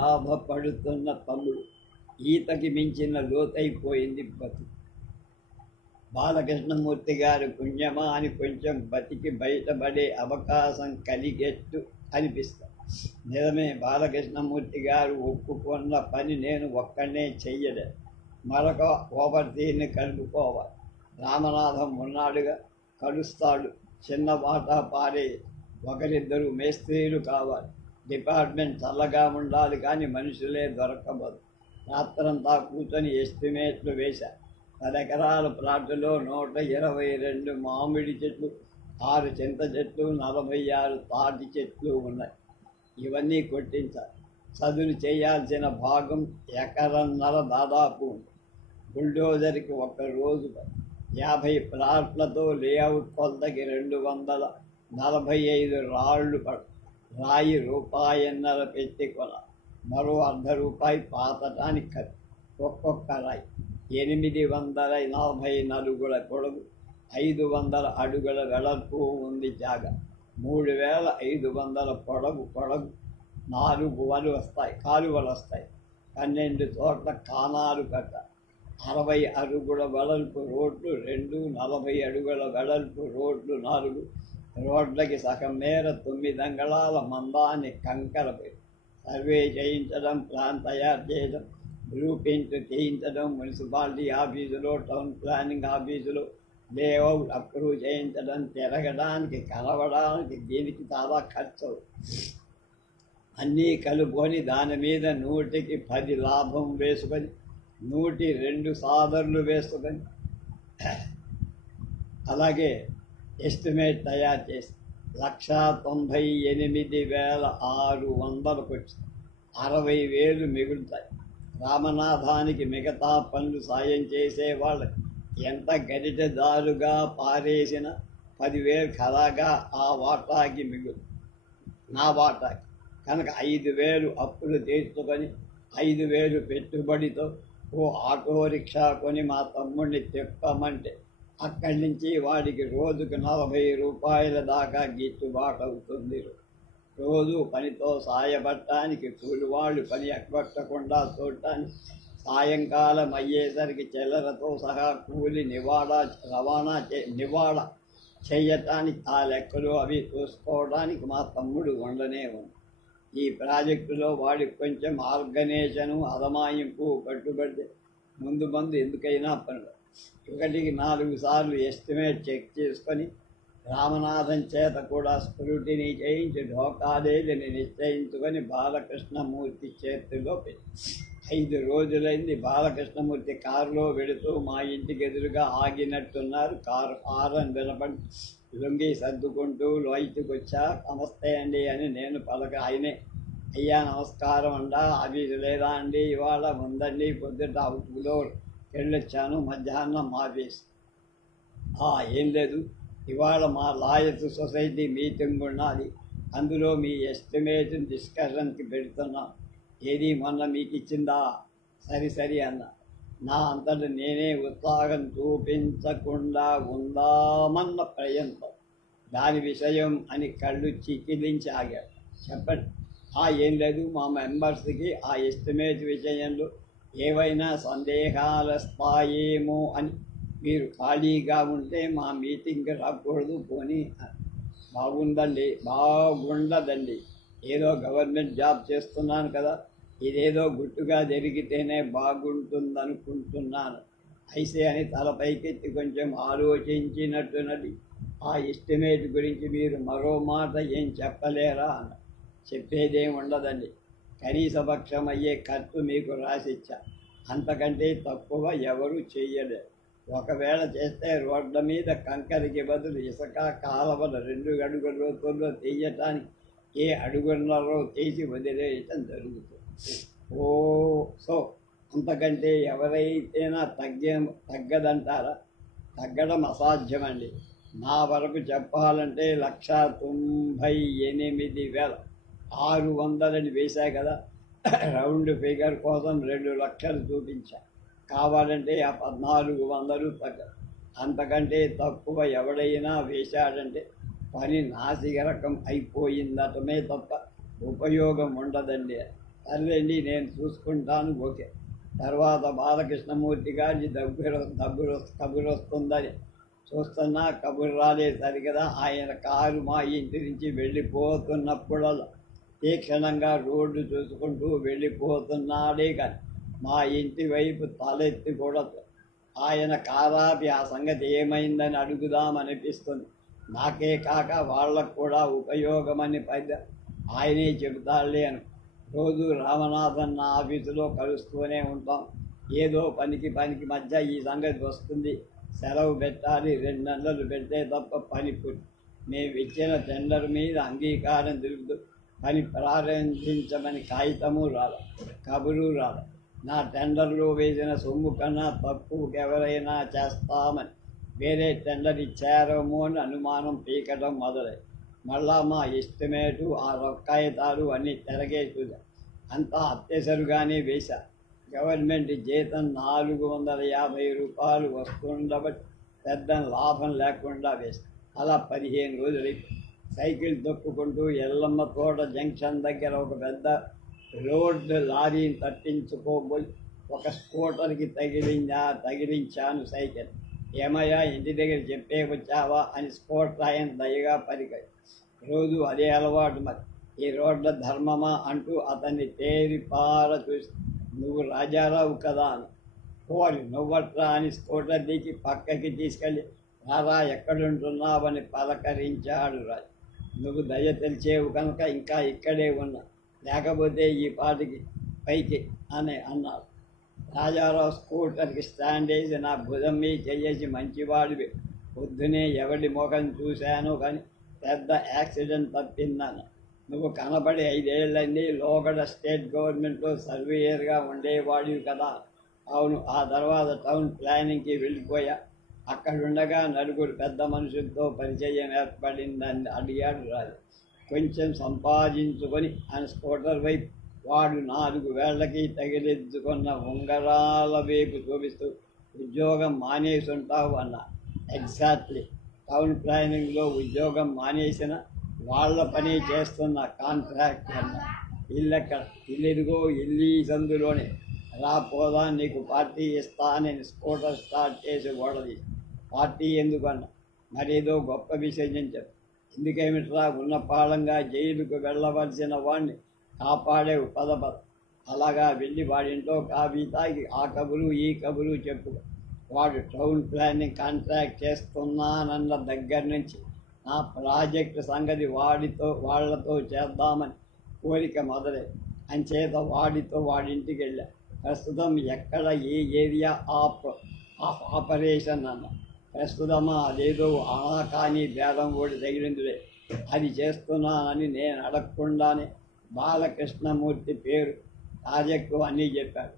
బాధపడుతున్న తమ్ముడు. ఈతకి మించిన లోతైపోయింది బతుకు. బాలకృష్ణమూర్తి గారు పుణ్యమా అని కొంచెం బతికి బయటపడే అవకాశం కలిగేట్టు అనిపిస్తుంది. నిజమే, బాలకృష్ణమూర్తి గారు ఒప్పుకున్న పని నేను ఒక్కడే చెయ్యలేదు. మరొక ఓవర్సీని కలుపుకోవాలి. రామనాథం ఉన్నాడుగా, కలుస్తాడు. చిన్న వాటా పారే. 1-2 మేస్త్రీలు కావాలి. డిపార్ట్మెంట్ చల్లగా ఉండాలి, కానీ మనుషులే దొరకబోదు. రాత్రంతా కూర్చొని ఎస్టిమేట్లు వేశా. 10 ఎకరాల ప్లాటులో 122 మామిడి చెట్లు, 6 చింత చెట్లు, 46 తాటి చెట్లు ఉన్నాయి. ఇవన్నీ కొట్టించాలి. చదును చేయాల్సిన భాగం 1.5 ఎకరం దాదాపు ఉంది. బుల్డోజర్కి 1 రోజు 50 ప్లాట్లతో లేఅవుట్ కొలతకి 245 రాళ్ళు రాయి ₹1.50 పెట్టి కొనాలి. మరో ₹1.50 పాతటానికి ఖర్చు. ఒక్కొక్క రాయి 840 అడుగుల పొడవు, 500 అడుగుల వెడల్పు ఉంది జాగా. 3500 పొడవు 4 కాలువలు వస్తాయి. 12 చోట్ల కానాలు కట్ట. 60 అడుగుల వెడల్పు రోడ్లు 2, 40 అడుగుల వెడల్పు రోడ్లు 4. రోడ్లకి సగం మేర 9 అంగుళాల మందాన్ని కంకరపై సర్వే చేయించడం, ప్లాన్ తయారు చేయడం, బ్లూ ప్రింట్ చేయించడం, మున్సిపాలిటీ ఆఫీసులో, టౌన్ ప్లానింగ్ ఆఫీసులో లేఅవుట్ అప్రూవ్ చేయించడం, తిరగడానికి, కలవడానికి, దీనికి చాలా ఖర్చు. అన్నీ కలుపుకొని దాని మీద 100కి 10 లాభం వేసుకొని 102 సాధర్లు వేసుకొని అలాగే ఎస్టిమేట్ తయారు చేసి 1,98,600 వచ్చి 60,000 మిగులుతాయి. రామనాథానికి మిగతా పనులు సాయం చేసేవాళ్ళకి ఎంత గడిటదారుగా పారేసిన 10,000 కలగా ఆ వాటాకి మిగులు. నా వాటాకి కనుక 5,000 అప్పులు తీసుకొని 5,000 పెట్టుబడితో ఓ ఆటో రిక్షా కొని మా తమ్ముడిని తిప్పమంటే అక్కడి నుంచి వాడికి రోజుకు 40 రూపాయల దాకా గిట్టుబాటు అవుతుంది. రోజు పనితో సాయపడటానికి, కూలివాళ్ళు పని ఎక్కకుండా చూడటానికి, సాయంకాలం అయ్యేసరికి చిల్లరతో సహా కూలి రవాణా చేయటానికి, ఆ లెక్కలు అవి చూసుకోవడానికి మా తమ్ముడు ఉండనే ఉంది. ఈ ప్రాజెక్టులో వాడికి కొంచెం ఆర్గనైజేషను, అదమాయింపు కట్టుబడితే ముందు ఎందుకైనా పనులు 1కి 4 సార్లు ఎస్టిమేట్ చెక్ చేసుకొని రామనాథన్ చేత కూడా స్క్రూటినీ చేయించి ఢోకాదేవిని నిశ్చయించుకొని బాలకృష్ణమూర్తి చేతిలో పెట్టి 5 రోజులైంది. బాలకృష్ణమూర్తి కారులో వెళుతూ మా ఇంటికి ఎదురుగా ఆగినట్టున్నారు. కారు హారన్ వినపడి లొంగి సర్దుకుంటూ లోయటికి వచ్చా. నమస్తే అండి అని నేను ఆయనే అయ్యా నమస్కారం అండా, ఆఫీసు లేదా అండి, ఇవాళ ఉందండి, పొద్దుట అవుట్లో వెళ్ళొచ్చాను, మధ్యాహ్నం ఆఫీస్. ఏం లేదు, ఇవాళ మా లాయర్స్ సొసైటీ మీటింగ్ ఉన్నది, అందులో మీ ఎస్టిమేట్ డిస్కషన్కి పెడుతున్నాం. ఏది మొన్న మీకు ఇచ్చిందా? సరి అన్న. నా అంతట నేనే ఉత్సాహం చూపించకుండా ఉందామన్న ప్రయత్నం. దాని విషయం అని కళ్ళు చిక్కిలించి ఆగాడు. చెప్పండి. ఏం లేదు, మా మెంబర్స్కి ఆ ఎస్టిమేట్ విషయంలో ఏవైనా సందేహాలు వస్తాయేమో అని. మీరు ఖాళీగా ఉంటే మా మీటింగ్కి రాకూడదు పోనీ. బాగుండదండి, ఏదో గవర్నమెంట్ జాబ్ చేస్తున్నాను కదా, ఇదేదో గుట్టుగా జరిగితేనే బాగుంటుందనుకుంటున్నాను. అయితే అని తలపైకెత్తి కొంచెం ఆలోచించినట్టున్నది. ఆ ఎస్టిమేట్ గురించి మీరు మరో మాట ఏం చెప్పలేరా అన్న. చెప్పేదేం ఉండదండి, కనీసపక్షం అయ్యే ఖర్చు మీకు రాసిచ్చా, అంతకంటే తక్కువ ఎవరు చెయ్యలేరు. ఒకవేళ చేస్తే రోడ్ల మీద కంకరికి బదులు ఇసుక కాలవల 2 అడుగుల లోతుల్లో తీయటానికి ఏ అడుగున్నరో తీసి వదిలేయటం జరుగుతుంది. సో అంతకంటే ఎవరైతేనా తగ్గదంటారా? తగ్గడం అసాధ్యమండి. నా వరకు చెప్పాలంటే 1,98,600 వేశాయి కదా, రౌండ్ ఫిగర్ కోసం 2 లక్షలు చూపించా. కావాలంటే ఆ 1,400 తగ్గదు. అంతకంటే తక్కువ ఎవడైనా వేశాడంటే పని నాసిరకం అయిపోయిందటమే తప్ప ఉపయోగం ఉండదండి. సర్లేండి, నేను చూసుకుంటాను, ఓకే. తర్వాత బాలకృష్ణమూర్తి గారి కబురు వస్తుందని చూస్తున్నా. కబురు రాలేసరి కదా, ఆయన కారు మా ఇంటి నుంచి వెళ్ళిపోతున్నప్పుడల్లా తీక్షణంగా రోడ్డు చూసుకుంటూ వెళ్ళిపోతున్నాడే కానీ మా ఇంటి వైపు తలెత్తి కూడా ఆయన కారాపి ఆ సంగతి ఏమైందని అడుగుదామనిపిస్తుంది. నాకే కాక వాళ్ళకు కూడా ఉపయోగమని ఆయనే చెబుతాడులే అని. రోజు రామనాథన్ నా ఆఫీసులో కలుస్తూనే ఉంటాం. ఏదో పనికి మధ్య ఈ సంగతి వస్తుంది, సెలవు పెట్టాలి, 2 నెలలు పెడితే తప్ప పని పూర్తి. మేము ఇచ్చిన టెండర్ మీద అంగీకారం తెలుపుతూ పని ప్రారంభించమని కాగితము రాల, కబురు రాల. నా టెండర్లో వేసిన సొమ్ము కన్నా తక్కువకెవరైనా చేస్తామని వేరే టెండర్ ఇచ్చారేమో అని అనుమానం పీకడం మొదలై మళ్ళా మా ఎస్టిమేటు ఆ రొక్కాయితాలు అన్నీ తిరగేసుగా అంతా అత్యసరుగానే వేశా. గవర్నమెంట్ జీతం 450 రూపాయలు వస్తుండబట్టి పెద్ద లాభం లేకుండా వేశా. అలా 15 రోజులు సైకిల్ తొక్కుకుంటూ ఎల్లమ్మ తోట జంక్షన్ దగ్గర ఒక పెద్ద రోడ్డు లారీని తప్పించుకోబోయి ఒక స్కూటర్కి తగిలించాను సైకిల్. ఏమయ్యా, ఇంటి దగ్గర చెప్పే వచ్చావా అని స్కూటర్ ఆయన దయగా పరికాయి. రోజు అదే అలవాటు, మరి ఈ రోడ్ల ధర్మమా అంటూ అతన్ని తేరిపార చూసి, నువ్వు రాజారావు కదా అని. పోవాలి నువ్వట్రా అని స్కూటర్ దిగి పక్కకి తీసుకెళ్ళి, రారా ఎక్కడుంటున్నావని పలకరించాడు రాజు. నువ్వు దయ తెలిసేవు కనుక ఇంకా ఇక్కడే ఉన్నా, లేకపోతే ఈ పాటికి పైకి అని అన్నాడు. రాజారావు స్కూటర్కి స్టాండ్ వేసి నా భుజం మీద చెయ్యేసి, మంచివాడివి, పొద్దునే ఎవడి ముఖం చూశాను కానీ పెద్ద యాక్సిడెంట్ తప్పిందని. నువ్వు కనబడి 5 ఏళ్ళండి, లోగడ స్టేట్ గవర్నమెంట్లో సర్వేయర్గా ఉండేవాడివి కదా. అవును. ఆ తర్వాత టౌన్ ప్లానింగ్కి వెళ్ళిపోయా. అక్కడుండగా 4 పెద్ద మనుషులతో పరిచయం ఏర్పడిందని అడిగాడు రాజు. కొంచెం సంపాదించుకొని ఆయన స్కూటర్ వైపు వాడు 4 వేళ్లకి తగిలించుకున్న ఉంగరాల వైపు చూపిస్తూ, ఉద్యోగం మానేసుంటావు అన్న. ఎగ్జాక్ట్లీ, టౌన్ ప్లానింగ్లో ఉద్యోగం మానేసిన వాళ్ళ పని చేస్తున్న కాంట్రాక్ట్ అన్న. ఇల్లెక్కడ? ఇల్లుగో, ఇల్లు ఈ సందులోనే. రాపోదా, నీకు పార్టీ ఇస్తా అని స్కూటర్ స్టార్ట్ చేసి ఓడది. పార్టీ ఎందుకన్నా? మరేదో గొప్ప విషయం చెప్పు. ఎందుకేమిట్రా, ఉన్నపాళంగా జైలుకు వెళ్ళవలసిన వాడిని కాపాడేవు, పద. అలాగా వెళ్ళి వాడింట్లో కాఫీ తాగి ఆ కబురు ఈ కబురు చెప్పు. వాడు టౌన్ ప్లానింగ్ కాంట్రాక్ట్ చేస్తున్నానన్న దగ్గర నుంచి నా ప్రాజెక్టు సంగతి వాళ్లతో చేద్దామని కోరిక మొదలై అంచేత వాడింటికి వెళ్ళా. ప్రస్తుతం ఎక్కడ ఏ ఏరియా ఆఫ్ ఆపరేషన్ అన్న. ప్రస్తుతమా అదేదో ఆనాకాని బేరం ఓడి తగిలిందిలే. అది చేస్తున్నానని నేను అడగకుండానే బాలకృష్ణమూర్తి పేరు, ప్రాజెక్టు అన్నీ చెప్పారు.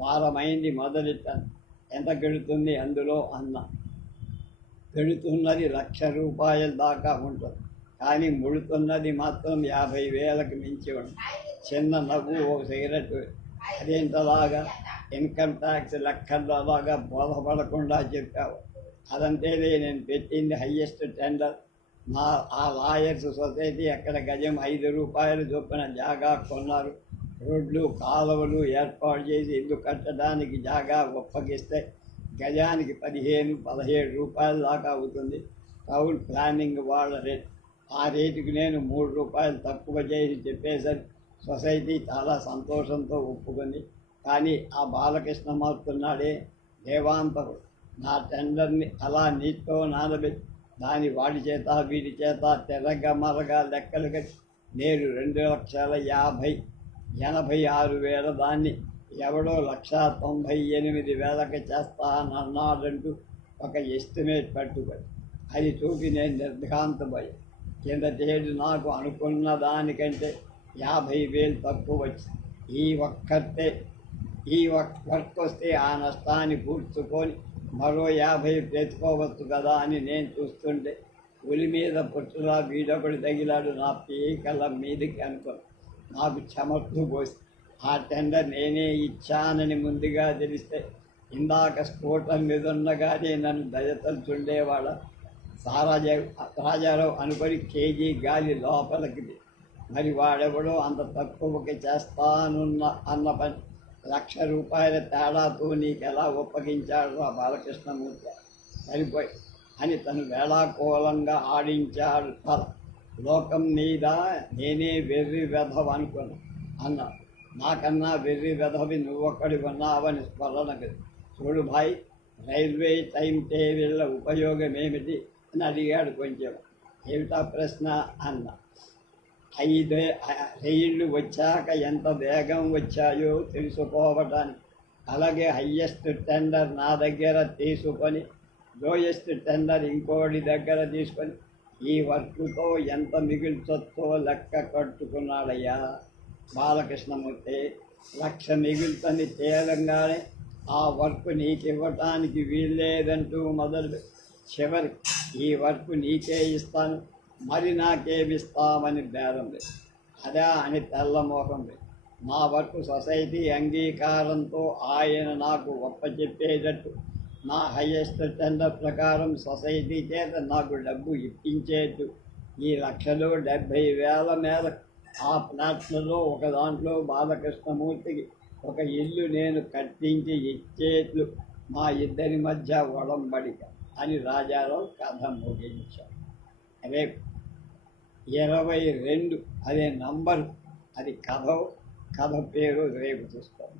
వారమైంది మొదలెట్టాను. ఎంత గెడుతుంది అందులో అన్న. గెడుతున్నది ₹1,00,000 దాకా ఉంటుంది, కానీ ముడుతున్నది మాత్రం 50,000కి మించి ఉంటుంది. చిన్న నవ్వు, ఒక సిగరెట్. అదేంటలాగా? ఇన్కమ్ ట్యాక్స్ లెక్కల్లాగా బోధపడకుండా చెప్పావు. అదంతేలే, నేను పెట్టింది హయ్యెస్ట్ టెండర్. ఆ లాయర్స్ సొసైటీ అక్కడ గజం ₹5 చొప్పున జాగా కొన్నారు. రోడ్లు కాలువలు ఏర్పాటు చేసి ఇల్లు కట్టడానికి జాగా ఒప్పగిస్తే గజానికి ₹15-17 దాకా అవుతుంది టౌన్ ప్లానింగ్ వాళ్ళ రేట్. ఆ రేటుకి నేను ₹3 తక్కువ చేసి చెప్పేసరికి సొసైటీ చాలా సంతోషంతో ఒప్పుకుంది. కానీ ఆ బాలకృష్ణ మారుతున్నాడే దేవాంతకుడు, నా టెండర్ని అలా నీటితో నానబెట్టి దాని వాడి చేత వీడి చేత తెరగమరగా లెక్కలు కట్టి నేను 2,50,86,000 దాన్ని ఎవడో 1,98,000కి చేస్తానన్నాడంటూ ఒక ఎస్టిమేట్ పట్టుకొని అది చూపి నేను నిర్ఘాంతపోయా. కిందటేడు నాకు అనుకున్న దానికంటే 50,000 తక్కువ వచ్చింది. ఈ వర్క్ వస్తే ఆ నష్టాన్ని పూడ్చుకొని మరో 50 తెచ్చుకోవచ్చు కదా అని నేను చూస్తుంటే ఉలి మీద పుట్టులా వీడొకడు తగిలాడు నా పీకల మీదకి అనుకో. నాకు చెమట్లు పోసి ఆ టెండర్ నేనే ఇచ్చానని ముందుగా తెలిస్తే ఇందాక స్కూటర్ మీద ఉండగానే నన్ను దయతలుచుండేవాడ. రాజారావు అనుకొని కేజీ గాలి లోపలికి. మరి వాడెవడో అంత తక్కువకి అన్న పని ₹1,00,000 తేడాతో నీకెలా ఒప్పగించాడు ఆ బాలకృష్ణమూర్తి? సరిపోయి అని తను వేళాకోళంగా ఆడించాడు తల. లోకం మీద నేనే వెర్రి వెధవ అనుకున్నా అన్న. నాకన్నా వెర్రి వెధవి నువ్వొక్కడి ఉన్నావని స్మరణ కదా. చూడు భాయ్, రైల్వే టైం టేబుల్ల ఉపయోగం ఏమిటి అని అడిగాడు కొంచెం. ఏమిటా ప్రశ్న అన్న. 5 రైళ్ళు వచ్చాక ఎంత వేగం వచ్చాయో తెలుసుకోవటానికి. అలాగే హయ్యెస్ట్ టెండర్ నా దగ్గర తీసుకొని లోయెస్ట్ టెండర్ ఇంకోటి దగ్గర తీసుకొని ఈ వర్క్తో ఎంత మిగిల్చొచ్చో లెక్క కట్టుకున్నాడయ్యా బాలకృష్ణమూర్తి. 1,00,000 మిగులుతుంది తేలంగానే ఆ వర్క్ నీకు ఇవ్వటానికి వీల్లేదంటూ మొదలు చివరి ఈ వర్క్ నీకే ఇస్తాను, మరి నాకేమిస్తామని బేరం లేదు. అదా అని తెల్లమోహం లేదు. నా వర్క్ సొసైటీ అంగీకారంతో ఆయన నాకు ఒప్పచెప్పేటట్టు నా హయ్యెస్ట్ టెండర్ ప్రకారం సొసైటీ చేత నాకు డబ్బు ఇప్పించేట్టు ఈ 1,70,000 మీద ఆ ప్లాట్లలో ఒక దాంట్లో బాలకృష్ణమూర్తికి ఒక ఇల్లు నేను కట్టించి ఇచ్చేట్లు మా ఇద్దరి మధ్య ఒడంబడిక అని రాజారావు కథ ముగించాడు. రేపు 22 అదే నంబరు, అది కథ పేరు రేపు చూస్తాను.